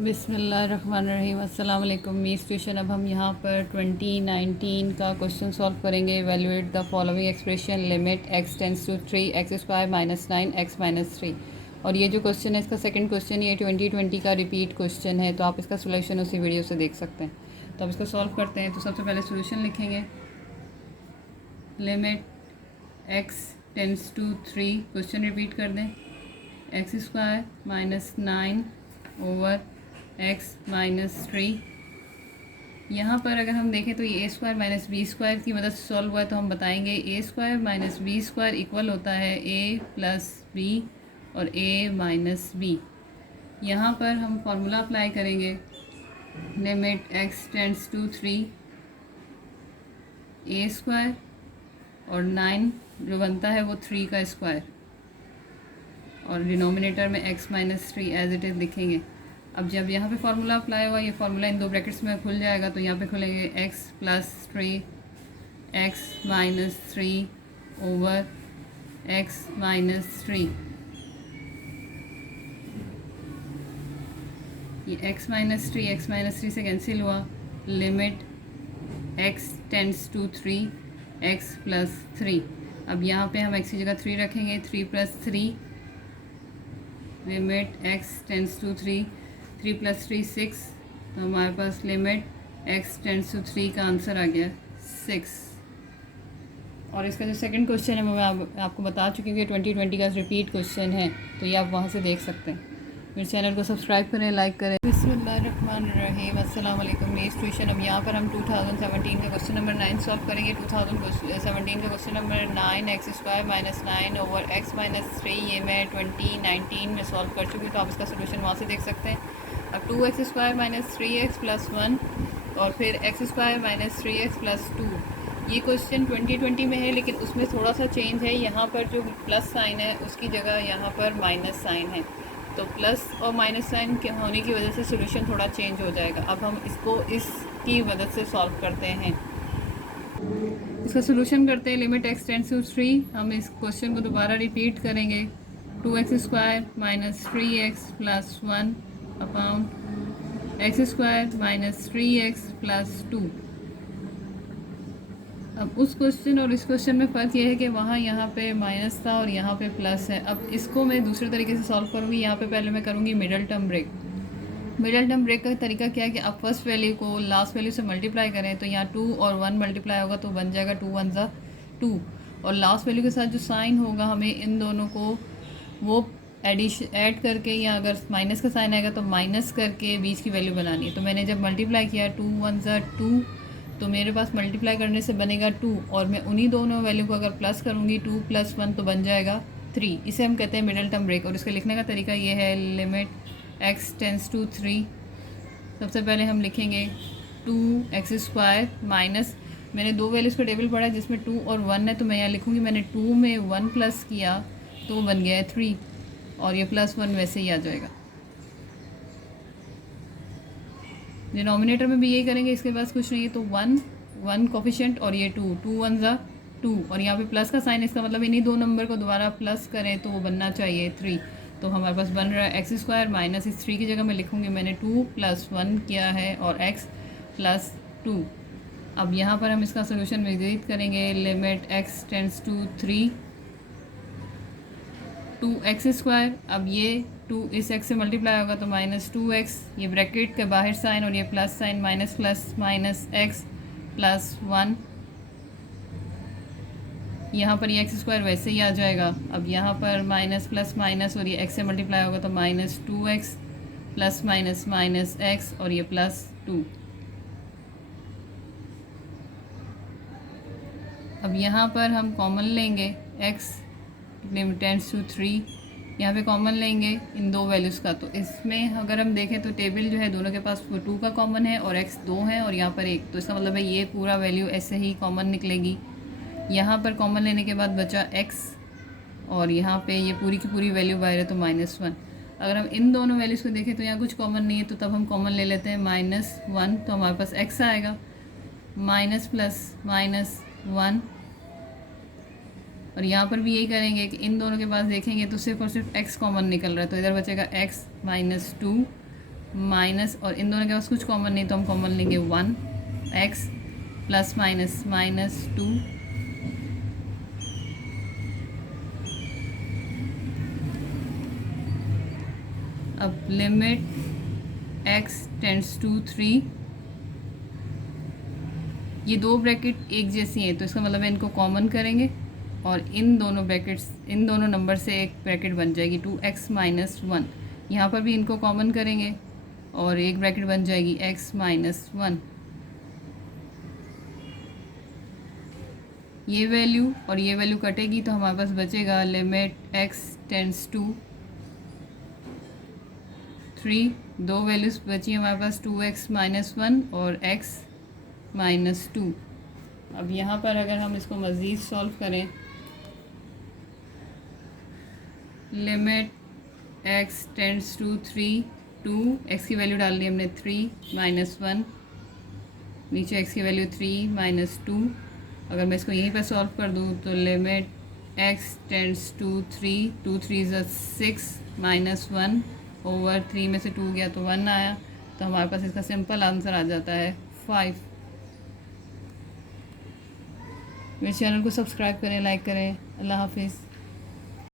बिस्मिल्लाहिर्रहमानिर्रहीम। अस्सलाम वालेकुम। मीस ट्यूशन। अब हम यहाँ पर 2019 का क्वेश्चन सॉल्व करेंगे। Evaluate the following expression limit x tends to 3x² minus 9x minus 3। और ये जो क्वेश्चन है इसका सेकंड क्वेश्चन, ये 2020 का रिपीट क्वेश्चन है, तो आप इसका सोल्यूशन उसी वीडियो से देख सकते हैं। तो अब इसको सॉल्व करते हैं। तो सबसे पहले सोल्यूशन लिखेंगे। Limit x tends to 3, question repeat कर दें, x² minus 9 over x minus 3। यहाँ पर अगर हम देखें तो ये a² माइनस b² की मदद से सॉल्व हुआ है, तो हम बताएंगे a² माइनस b² इक्वल होता है a प्लस b और a माइनस b। यहाँ पर हम फार्मूला अप्लाई करेंगे। Limit x tends to 3, a² और 9 जो बनता है वो 3 का स्क्वायर, और डिनोमिनेटर में x minus 3 as it is लिखेंगे। अब जब यहाँ पे फार्मूला अप्लाई हुआ, ये फार्मूला इन दो ब्रैकेट्स में खुल जाएगा, तो यहाँ पे खुलेंगे x plus 3 x minus 3 over x minus 3। ये x माइनस 3 से कैंसिल हुआ। Limit x tends to 3 x plus 3। अब यहाँ पे हम x की जगह 3 रखेंगे, 3 plus 3। Limit x tends to 3 plus 3 6। तो हमारे पास लिमिट x टेंड्स टू 3 का आंसर आ गया 6। और इसका जो सेकंड क्वेश्चन है मैं आपको बता चुकी हूँ कि 2020 का रिपीट क्वेश्चन है, तो ये आप वहाँ से देख सकते हैं। मेरे चैनल को सब्सक्राइब करें, लाइक करें। बिस्मिल्लाहिर्रहमानिर्रहीम। अस्सलाम वालेकुम। मीस ट्यूशन। अब यहाँ पर हम 2017 का क्वेश्चन नंबर 9 सॉल्व करेंगे। 2017 का question number 9 x² minus 9 over x minus 3, ये मैं 2019 में सॉल्व कर चुकी हूँ, तो आप इसका सोल्यूशन वहाँ से देख सकते हैं। अब 2x² माइनस 3x प्लस 1 और फिर x² माइनस 3x प्लस 2। ये क्वेश्चन 2020 में है, लेकिन उसमें थोड़ा सा चेंज है। यहाँ पर जो प्लस साइन है उसकी जगह यहाँ पर माइनस साइन है, तो प्लस और माइनस साइन के होने की वजह से सोल्यूशन थोड़ा चेंज हो जाएगा। अब हम इसको इसकी मदद से सॉल्व करते हैं। इसका सोल्यूशन करते हैं। लिमिट x टेंड्स टू 3, हम इस क्वेश्चन को दोबारा रिपीट करेंगे। 2x² minus 3x plus 1 upon x² minus 3x plus 2। अब उस क्वेश्चन और इस क्वेश्चन में फ़र्क ये है कि वहाँ यहाँ पे माइनस था और यहाँ पे प्लस है। अब इसको मैं दूसरे तरीके से सॉल्व करूँगी। यहाँ पे पहले मैं करूँगी middle term break. Middle term break का तरीका क्या है कि आप फर्स्ट वैल्यू को लास्ट वैल्यू से मल्टीप्लाई करें, तो यहाँ 2 और 1 मल्टीप्लाई होगा तो बन जाएगा 2 1 ज़ा 2, और लास्ट वैल्यू के साथ जो साइन होगा हमें इन दोनों को वो ऐड करके, या अगर माइनस का साइन आएगा तो माइनस करके बीच की वैल्यू बनानी है। तो मैंने जब मल्टीप्लाई किया 2 1 ज़ा 2, तो मेरे पास मल्टीप्लाई करने से बनेगा 2, और मैं उन्हीं दोनों वैल्यू को अगर प्लस करूँगी 2 प्लस 1 तो बन जाएगा 3। इसे हम कहते हैं मिडल टर्म ब्रेक। और इसके लिखने का तरीका ये है। लिमिट x टेंस टू 3, सबसे पहले हम लिखेंगे 2x² माइनस, मैंने दो वैल्यूज़ का टेबल पढ़ा है जिसमें 2 और 1 है, तो मैं यहाँ लिखूँगी मैंने 2 में 1 प्लस किया तो बन गया है 3, और ये प्लस 1 वैसे ही आ जाएगा। डिनोमिनेटर में भी यही करेंगे, इसके पास कुछ नहीं है, तो 1 कोफिशिएंट और ये 2 1 ज़ा 2, और यहाँ पे प्लस का साइन, इसका मतलब इन्हीं दो नंबर को दोबारा प्लस करें तो वो बनना चाहिए 3। तो हमारे पास बन रहा है x² माइनस इस 3 की जगह मैं लिखूँगी मैंने 2 प्लस 1 किया है और x प्लस 2। अब यहाँ पर हम इसका सोल्यूशन विजिट करेंगे। Limit x tends to 3 2x², अब ये 2 इस x से मल्टीप्लाई होगा तो माइनस 2x, ये ब्रैकेट के बाहर साइन और ये plus sign, minus plus minus x plus 1। यहाँ पर ये x² वैसे ही आ जाएगा। अब यहाँ पर माइनस प्लस माइनस और ये x से मल्टीप्लाई होगा तो minus 2x plus minus minus x और ये प्लस 2। अब यहाँ पर हम कॉमन लेंगे x लिमिट टेंड्स टू 3, यहाँ पे कॉमन लेंगे इन दो वैल्यूज़ का। तो इसमें अगर हम देखें तो टेबल जो है दोनों के पास 2 का कॉमन है और x 2 है और यहाँ पर 1, तो इसका मतलब है ये पूरा वैल्यू ऐसे ही कॉमन निकलेगी। यहाँ पर कॉमन लेने के बाद बचा x, और यहाँ पे ये पूरी की पूरी वैल्यू बाहर है तो -1। अगर हम इन दोनों वैल्यूज़ को देखें तो यहाँ कुछ कॉमन नहीं है, तो तब हम कॉमन ले लेते हैं -1, तो हमारे पास x आएगा। माइनस प्लस -1, और यहाँ पर भी यही करेंगे कि इन दोनों के पास देखेंगे तो सिर्फ और सिर्फ x कॉमन निकल रहा है, तो इधर बचेगा x -2 माइनस, और इन दोनों के पास कुछ कॉमन नहीं तो हम कॉमन लेंगे 1, x प्लस माइनस माइनस 2 अब लिमिट x टेंड्स टू 3, ये दो ब्रैकेट एक जैसी हैं तो इसका मतलब है इनको कॉमन करेंगे और इन दोनों ब्रैकेट्स, इन दोनों नंबर से एक ब्रैकेट बन जाएगी 2x माइनस 1। यहाँ पर भी इनको कॉमन करेंगे और एक ब्रैकेट बन जाएगी x माइनस 1। ये वैल्यू और ये वैल्यू कटेगी तो हमारे पास बचेगा लिमिट x टेंड्स टू 3, दो वैल्यूज़ बची हमारे पास 2x माइनस 1 और x माइनस 2। अब यहाँ पर अगर हम इसको मज़ीद सॉल्व करें, limit x tends to 3, 2 x की वैल्यू डाल दी हमने 3 माइनस 1, नीचे x की वैल्यू 3 माइनस 2। अगर मैं इसको यहीं पर सॉल्व कर दूँ तो लिमिट x टेंड्स टू 3, 2 3 ज़ 6 माइनस 1 ओवर 3 में से 2 गया तो 1 आया, तो हमारे पास इसका सिंपल आंसर आ जाता है 5। मेरे चैनल को सब्सक्राइब करें, लाइक करें। अल्लाह हाफिज़।